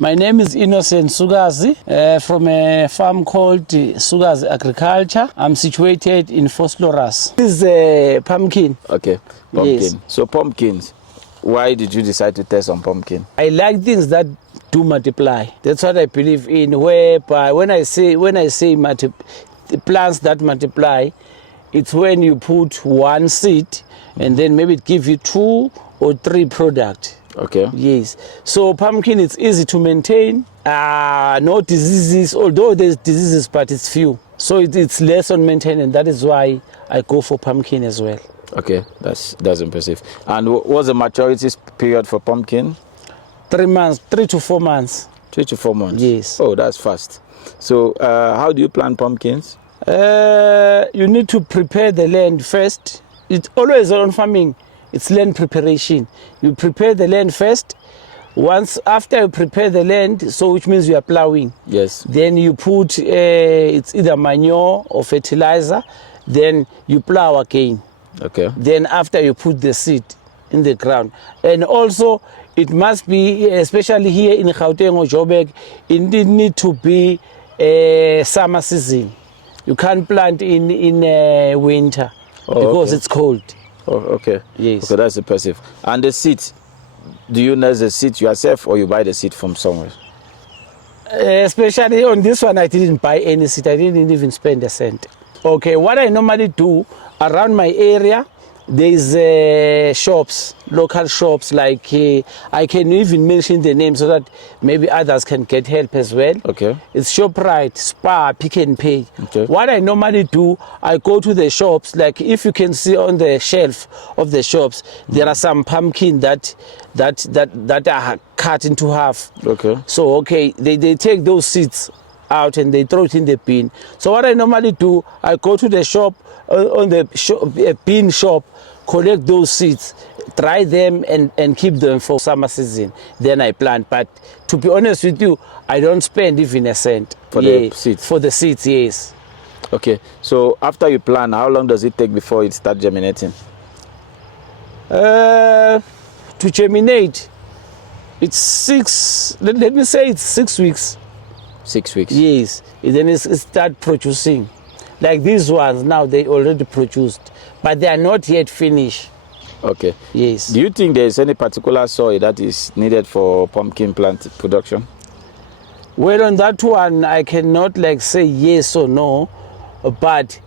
My name is Innocent Sugazi from a farm called Sugazi Agriculture. I'm situated in Vosloorus. This is a pumpkin. Okay, pumpkin. Yes. So pumpkins, why did you decide to test on pumpkin? I like things that do multiply. That's what I believe in. Whereby when I say plants that multiply, it's when you put one seed and then maybe it give you 2 or 3 products. Okay. Yes. So pumpkin, it's easy to maintain. No diseases, although there's diseases, but it's few. So it's less on maintenance. That is why I go for pumpkin as well. Okay, that's impressive. And what's the maturity period for pumpkin? 3 months, 3 to 4 months. 3 to 4 months. Yes. Oh, that's fast. So how do you plant pumpkins? You need to prepare the land first. It's always on farming. It's land preparation. You prepare the land first. Once after you prepare the land, so which means you are plowing. Yes. Then you put it's either manure or fertilizer. Then you plow again. Okay. Then after you put the seed in the ground. And also it must be, especially here in Gauteng or Joburg, it need to be a summer season. You can't plant in winter because it's cold. Oh, okay. Yes. Okay, that's impressive. And the seed, do you nurse the seed yourself or you buy the seed from somewhere? Especially on this one, I didn't buy any seed. I didn't even spend a cent. Okay, what I normally do around my area, there's shops, local shops, like I can even mention the name so that maybe others can get help as well. Okay. It's ShopRite, Spar, Pick n Pay. Okay. What I normally do, I go to the shops, like if you can see on the shelf of the shops, there are some pumpkin that are cut into half. Okay. So okay, they take those seeds out and they throw it in the bin. So what I normally do, I go to the shop, on the bin shop, collect those seeds, dry them and keep them for summer season. Then I plant. But to be honest with you, I don't spend even a cent. For the seeds? For the seeds, yes. Okay. So after you plant, how long does it take before it starts germinating? To germinate, it's 6 weeks. 6 weeks? Yes. Then it start producing. Like these ones now, they already produced, but they are not yet finished. Okay. Yes. Do you think there is any particular soil that is needed for pumpkin plant production? Well, on that one, I cannot like say yes or no, but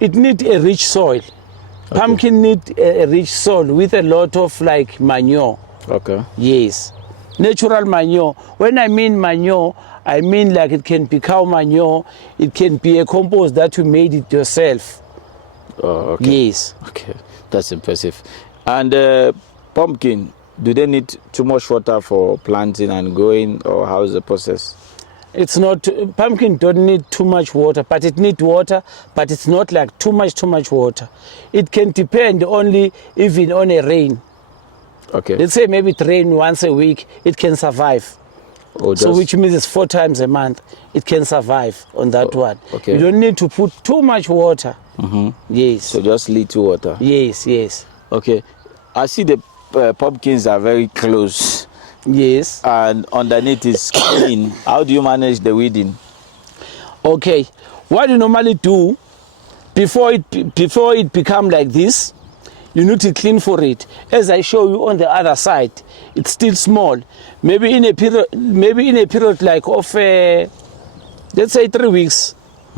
it needs a rich soil. Okay. Pumpkin need a rich soil with a lot of like manure. Okay. Yes. Natural manure. When I mean manure, I mean like it can be cow manure, it can be a compost that you made it yourself. Oh, okay. Yes. Okay, that's impressive. And pumpkin, do they need too much water for planting and growing, or how is the process? It's not, pumpkin don't need too much water, but it needs water, but it's not like too much water. It can depend only even on a rain. Okay. Let's say maybe it rain once a week, it can survive. So which means it's 4 times a month. It can survive on that one. Okay. You don't need to put too much water. Mm-hmm. Yes. So just little water. Yes, yes. Okay. I see the pumpkins are very close. Yes. And underneath is clean. How do you manage the weeding? Okay. What you normally do before it become like this, you need to clean for it. As I show you on the other side, it's still small. Maybe in a period like of let's say 3 weeks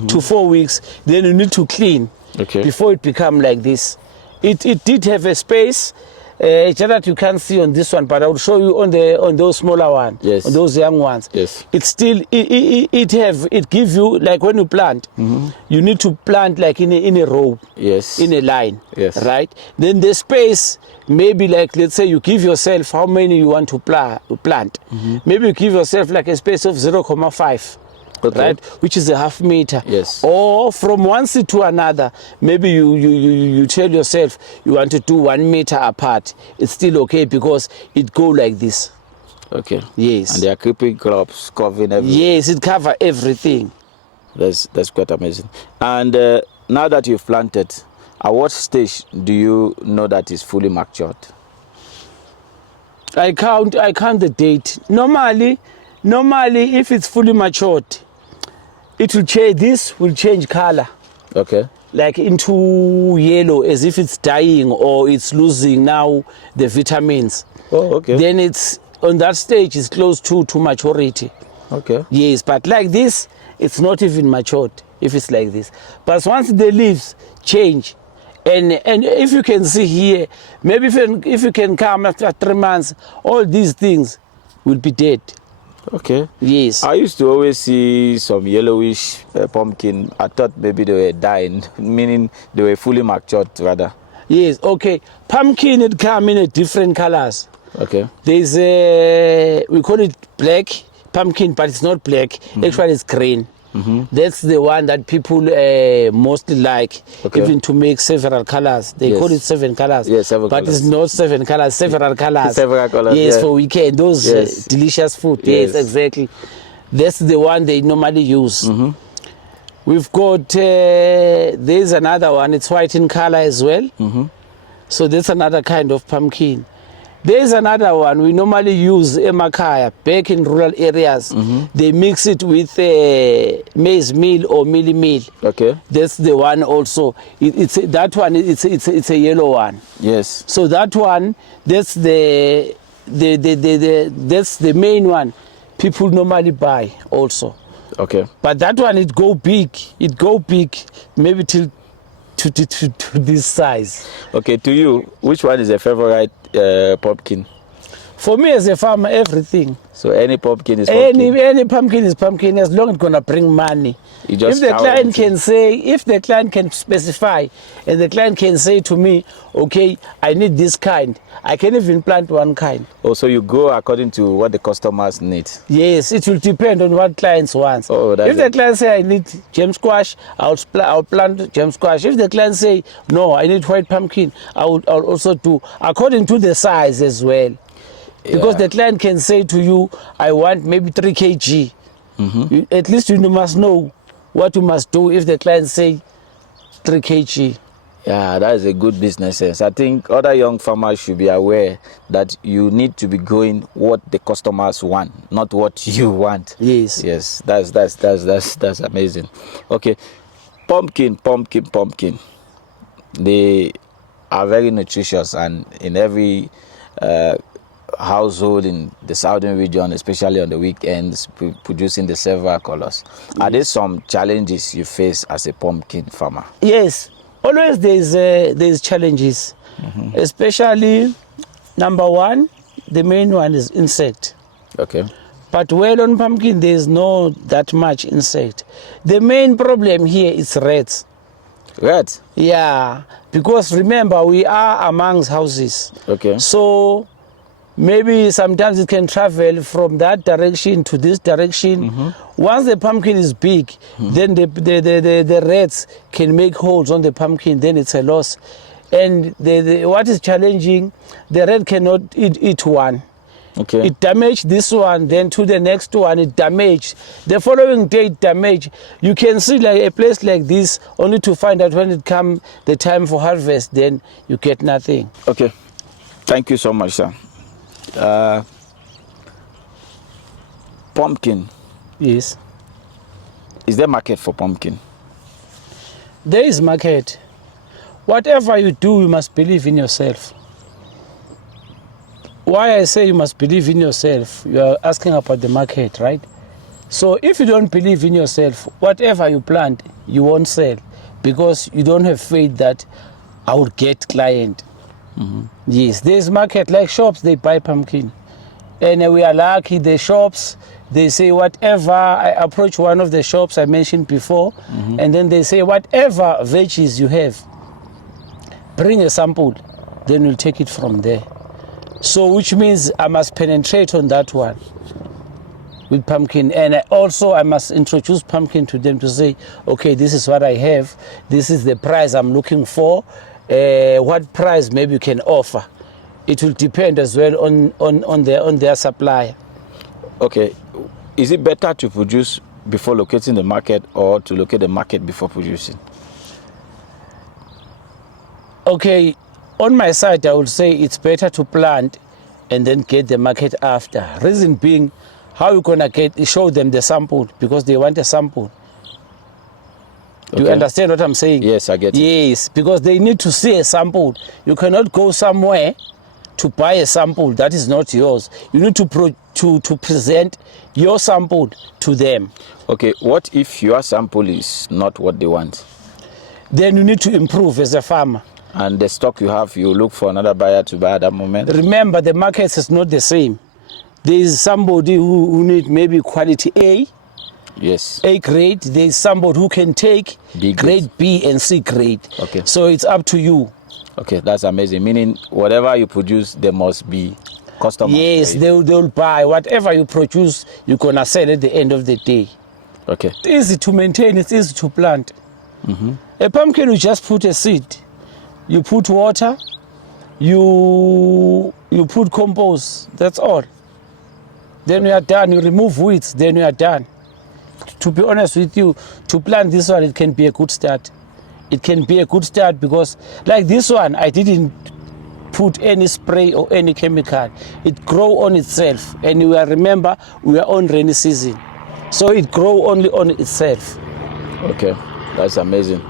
to 4 weeks, then you need to clean. Okay. Before it become like this. It did have a space. It's just that you can't see on this one, but I will show you on those smaller ones, yes, on those young ones. Yes. It's still it gives you like when you plant, you need to plant like in a row, yes, in a line, yes, right? Then the space maybe like let's say you give yourself how many you want to plant. Maybe you give yourself like a space of 0.5. Okay. Right, which is a half meter. Yes. Or from one seed to another, maybe you tell yourself you want to do 1 meter apart. It's still okay because it go like this. Okay. Yes. And they are creeping crops covering everything. Yes, it cover everything. That's quite amazing. And now that you've planted, at what stage do you know that it's fully matured? I count the date. Normally, Normally, if it's fully matured, it will change. This will change color, Okay. like into yellow, as if it's dying or it's losing now the vitamins. Oh, okay. Then it's on that stage, it's close to maturity. Okay. Yes, but like this, it's not even matured if it's like this. But once the leaves change, and if you can see here, maybe if you can come after 3 months, all these things will be dead. Okay. Yes. I used to always see some yellowish pumpkin. I thought maybe they were dying, meaning they were fully matured rather. Yes, okay. Pumpkin, it come in a different colors. Okay. There's a, we call it black pumpkin, but it's not black. Actually, it's green. That's the one that people mostly like, Okay. even to make several colors. They Yes. call it 7 colors. Yes, several but colors. it's not 7 colors, several colors. Several colors, Yes, yeah. for weekend, those Yes. delicious food. Yes. Yes, exactly. That's the one they normally use. We've got, there's another one, it's white in color as well. So that's another kind of pumpkin. There's another one we normally use emakaya, back in rural areas. They mix it with maize meal or mealie meal. Okay. That's the one also. It's that one. It's a yellow one. Yes. So that one, that's the that's the main one. People normally buy also. Okay. But that one, it go big. It go big, maybe till to this size. Okay. To you, which one is your favorite pumpkin? For me as a farmer, everything. So any pumpkin is pumpkin. Any pumpkin is pumpkin as long as it's gonna bring money. You just If the count client it. can say, if the client can specify, and the client can say to me, okay, I need this kind, I can even plant one kind. Also, you go according to what the customers need. Yes, it will depend on what clients want. Oh, that's if the it. client say I need gem squash, I'll plant gem squash. If the client say no, I need white pumpkin, I'll also do according to the size as well. Because Yeah. the client can say to you, I want maybe 3 kg. At least you must know what you must do if the client say 3 kg. Yeah, that is a good business sense. I think other young farmers should be aware that you need to be going what the customers want, not what you want. Yes. Yes, that's amazing. Okay, pumpkin. They are very nutritious, and in every household in the southern region, especially on the weekends, producing the several colors. Are there some challenges you face as a pumpkin farmer? Yes, always there's challenges, especially number one, the main one is insect. Okay. But well on pumpkin, there's no that much insect. The main problem here is rats. Right. Yeah, because remember we are amongst houses. Okay. So maybe sometimes it can travel from that direction to this direction. Once the pumpkin is big, then the rats can make holes on the pumpkin, then it's a loss. And what is challenging, the rat cannot eat one. Okay. It damaged this one, then to the next one, it damaged. The following day, it damaged. You can see like a place like this, only to find out when it comes the time for harvest, then you get nothing. Okay. Thank you so much, sir. Pumpkin. Yes. Is there market for pumpkin? There is market. Whatever you do, you must believe in yourself. Why I say you must believe in yourself, you are asking about the market, right? So if you don't believe in yourself, whatever you plant, you won't sell because you don't have faith that I will get client. Yes, there's market, like shops, they buy pumpkin. And we are lucky, the shops, they say whatever, I approach one of the shops I mentioned before, and then they say whatever veggies you have, bring a sample, then we'll take it from there. So which means I must penetrate on that one with pumpkin, and I must introduce pumpkin to them to say, okay, this is what I have, this is the price I'm looking for, what price maybe you can offer. It will depend as well on their supplier. Okay. Is it better to produce before locating the market or to locate the market before producing? Okay, on my side, I would say it's better to plant and then get the market after. Reason being, how you gonna show them the sample because they want a sample. Do you Okay. understand what I'm saying? Yes, I get it. Yes, because they need to see a sample. You cannot go somewhere to buy a sample that is not yours. You need to to present your sample to them. Okay, what if your sample is not what they want? Then you need to improve as a farmer. And the stock you have, you look for another buyer to buy at that moment? Remember, the market is not the same. There is somebody who need maybe quality A, Yes. A grade. There is somebody who can take B grade. grade B and C grade. Okay. So it's up to you. Okay, that's amazing. Meaning, whatever you produce, there must be customers. Yes, for it. they'll buy. Whatever you produce, you're going to sell at the end of the day. Okay. It's easy to maintain, it's easy to plant. A pumpkin, you just put a seed. You put water, you put compost, that's all. Then you are done, you remove weeds, then you are done. To be honest with you, to plant this one, it can be a good start. It can be a good start because like this one, I didn't put any spray or any chemical. It grow on itself. And you will remember, we are on rainy season. So it grow only on itself. Okay, that's amazing.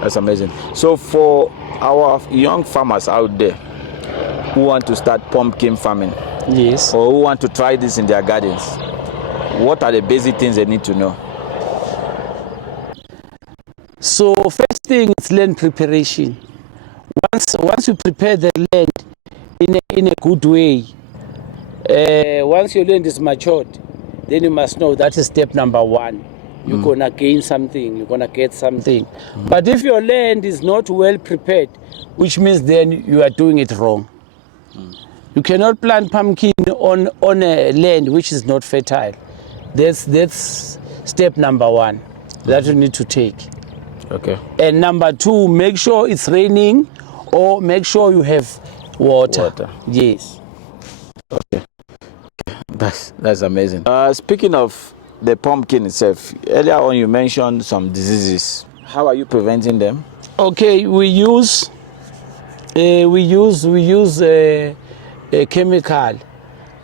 That's amazing. So for our young farmers out there who want to start pumpkin farming Yes. or who want to try this in their gardens, what are the basic things they need to know? So first thing is land preparation. Once you prepare the land in a good way, once your land is matured, then you must know that is step number one. You're gonna gain something, you're gonna get something. But if your land is not well prepared, which means then you are doing it wrong. You cannot plant pumpkin on a land which is not fertile. That's step number one that you need to take. Okay. And number two, make sure it's raining or make sure you have water. Water. Yes. That's amazing. Speaking of the pumpkin itself, earlier on you mentioned some diseases. How are you preventing them? Okay, we use a chemical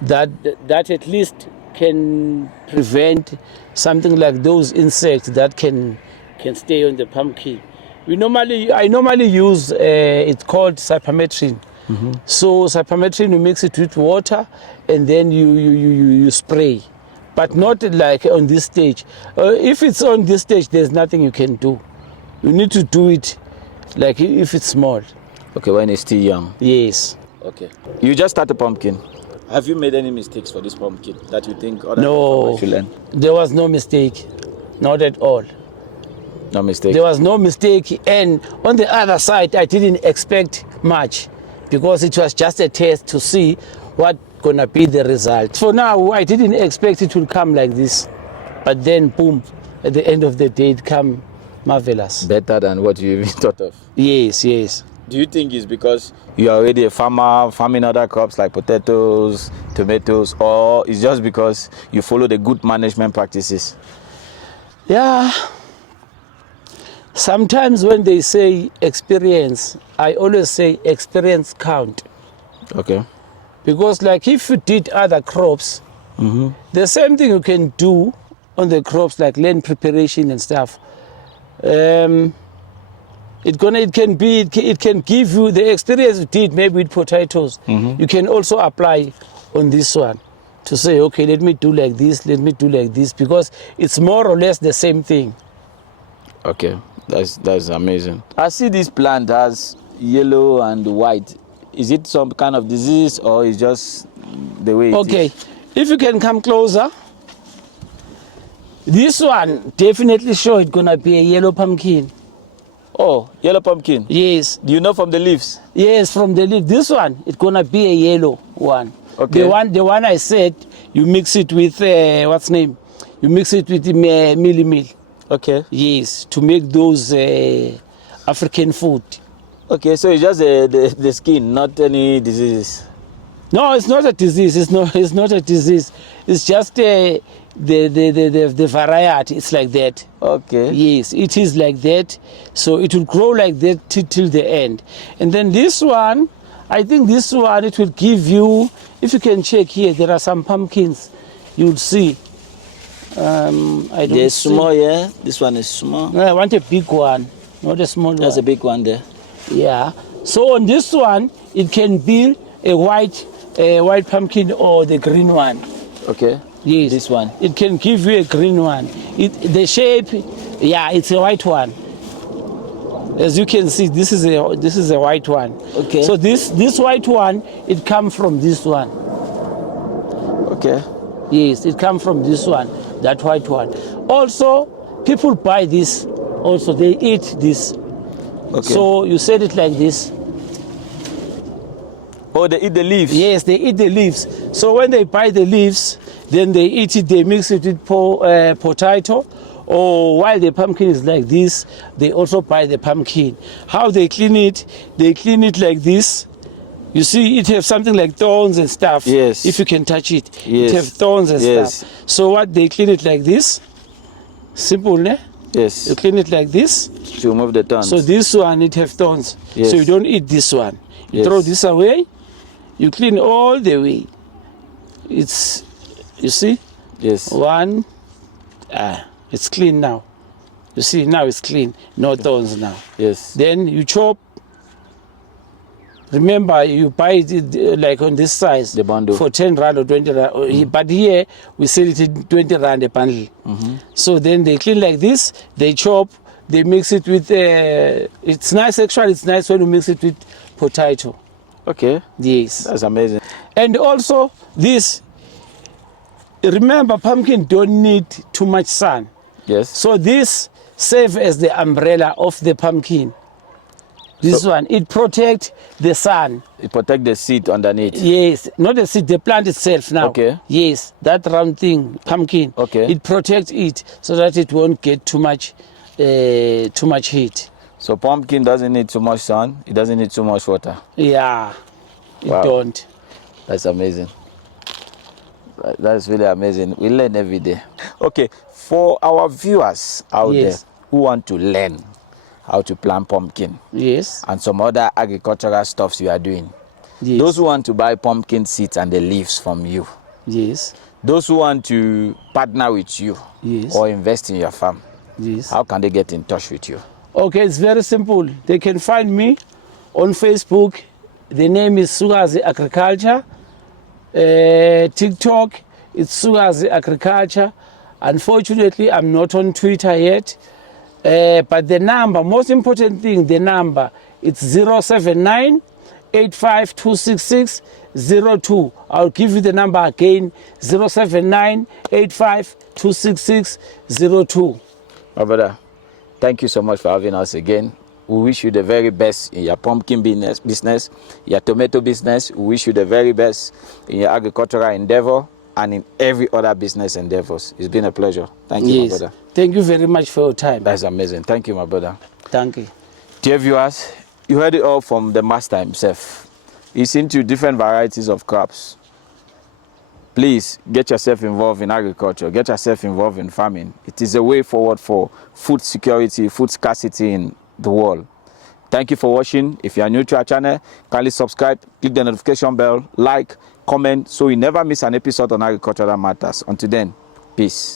that at least can prevent something like those insects that can stay on the pumpkin. I normally use it's called cypermethrin. So cypermethrin, you mix it with water and then you spray, but not like on this stage. If it's on this stage, there's nothing you can do. You need to do it like if it's small. Okay, when it's still young. Yes. Okay. You just started pumpkin. Have you made any mistakes for this pumpkin that you think other No, farmers should learn? there was no mistake, not at all. No mistake. There was no mistake, and on the other side, I didn't expect much because it was just a test to see what gonna be the result. For now, I didn't expect it to come like this, but then boom, at the end of the day, it come marvelous. Better than what you even thought of. Yes, yes. Do you think it's because you are already a farmer farming other crops like potatoes, tomatoes, or it's just because you follow the good management practices? Yeah. Sometimes when they say experience, I always say experience count. Okay. Because like if you did other crops, the same thing you can do on the crops like land preparation and stuff. It can give you the experience you did maybe with potatoes. You can also apply on this one to say, okay, let me do like this, because it's more or less the same thing. Okay, that's amazing. I see this plant has yellow and white. Is it some kind of disease or is just the way it is? Okay, if you can come closer, this one definitely sure it's gonna be a yellow pumpkin. Oh, yellow pumpkin. Yes, Do you know from the leaves? yes, from the leaf. This one it's gonna be a yellow one. Okay. The one I said, you mix it with what's name? You mix it with mealie meal. Okay. Yes, to make those African food. Okay, so it's just the skin, not any diseases. No, it's not a disease. It's not a disease. It's just the variety. It's like that. Okay. Yes, it is like that. So it will grow like that till the end. And then this one, I think this one, it will give you, if you can check here, there are some pumpkins you'll see. I don't They're see. small, yeah. This one is small. No, I want a big one, not a small That's one. a big one there. Yeah. So on this one, it can be a white pumpkin or the green one. Okay. Yes. This one. It can give you a green one. The shape, yeah, it's a white one. As you can see, this is a white one. Okay. So this white one, it comes from this one. Okay. Yes, it comes from this one, that white one. Also, people buy this. Also, they eat this. Okay. So you set it like this. Oh, they eat the leaves. Yes, they eat the leaves. So when they buy the leaves, then they eat it, they mix it with potato. Or while the pumpkin is like this, they also buy the pumpkin. How they clean it like this. You see, it have something like thorns and stuff. Yes. If you can touch it. Yes. It have thorns and Yes. stuff. So what, they clean it like this. Simple, ne? Yes. You clean it like this. To remove the thorns. So this one, it have thorns. Yes. So you don't eat this one. You Yes. throw this away. You clean all the way. It's, you see, Yes. one, it's clean now. You see, now it's clean. No thorns now. Yes. Then you chop. Remember, you buy it like on this size. The bundle. For 10 rand or 20 rand. But here, we sell it in 20 rand a bundle. So then they clean like this. They chop. They mix it with, it's nice actually, it's nice when you mix it with potato. Okay. Yes. That's amazing. And also this, remember pumpkin don't need too much sun. Yes. So this serves as the umbrella of the pumpkin. This one, it protects the sun. It protect the seed underneath. Yes, not the seed, the plant itself now. Okay. Yes, that round thing, pumpkin. Okay. It protects it so that it won't get too much heat. So pumpkin doesn't need too much sun. It doesn't need too much water. Yeah, it Wow. don't. That's amazing. That's really amazing. We learn every day. Okay, for our viewers out Yes. there who want to learn how to plant pumpkin Yes, and some other agricultural stuffs you are doing, yes, those who want to buy pumpkin seeds and the leaves from you, yes, those who want to partner with you yes, or invest in your farm, yes. how can they get in touch with you? Okay, it's very simple. They can find me on Facebook. The name is Sugazi Agriculture. TikTok, it's Sugazi Agriculture. Unfortunately, I'm not on Twitter yet. But the number, most important thing, the number, it's 079 85 02. I'll give you the number again, 079 85 02. My brother, thank you so much for having us again. We wish you the very best in your pumpkin business, your tomato business. We wish you the very best in your agricultural endeavor and in every other business endeavors. It's been a pleasure. Thank you, Yes. my brother. Thank you very much for your time. That's amazing. Thank you, my brother. Thank you. Dear viewers, you heard it all from the master himself. He's into different varieties of crops. Please get yourself involved in agriculture, get yourself involved in farming. It is a way forward for food security, food scarcity in the world. Thank you for watching. If you are new to our channel, kindly subscribe, click the notification bell, like, comment, so you never miss an episode on agricultural matters. Until then, peace.